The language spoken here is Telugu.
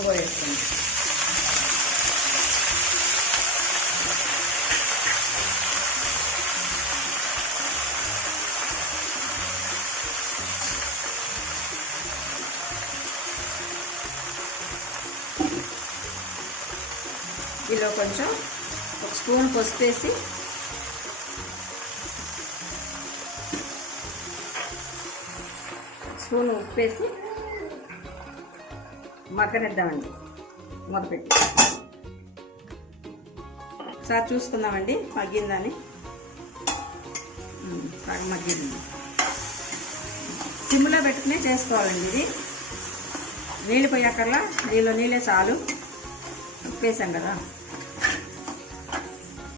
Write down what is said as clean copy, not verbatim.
గోంగూర వేసుకుందాం. ఇలా కొంచెం ఒక స్పూన్ పసుపు వేసి స్పూన్ ఉప్పు వేసి మగ్గనిద్దామండి. మొదలుపెట్టి ఒకసారి చూసుకుందామండి మగ్గిందని. సగం మగ్గింది. సిమ్లో పెట్టుకునే చేసుకోవాలండి. ఇది నీళ్ళు పోయాకల్లా నీళ్ళే చాలు. ఉప్పు వేసాం కదా.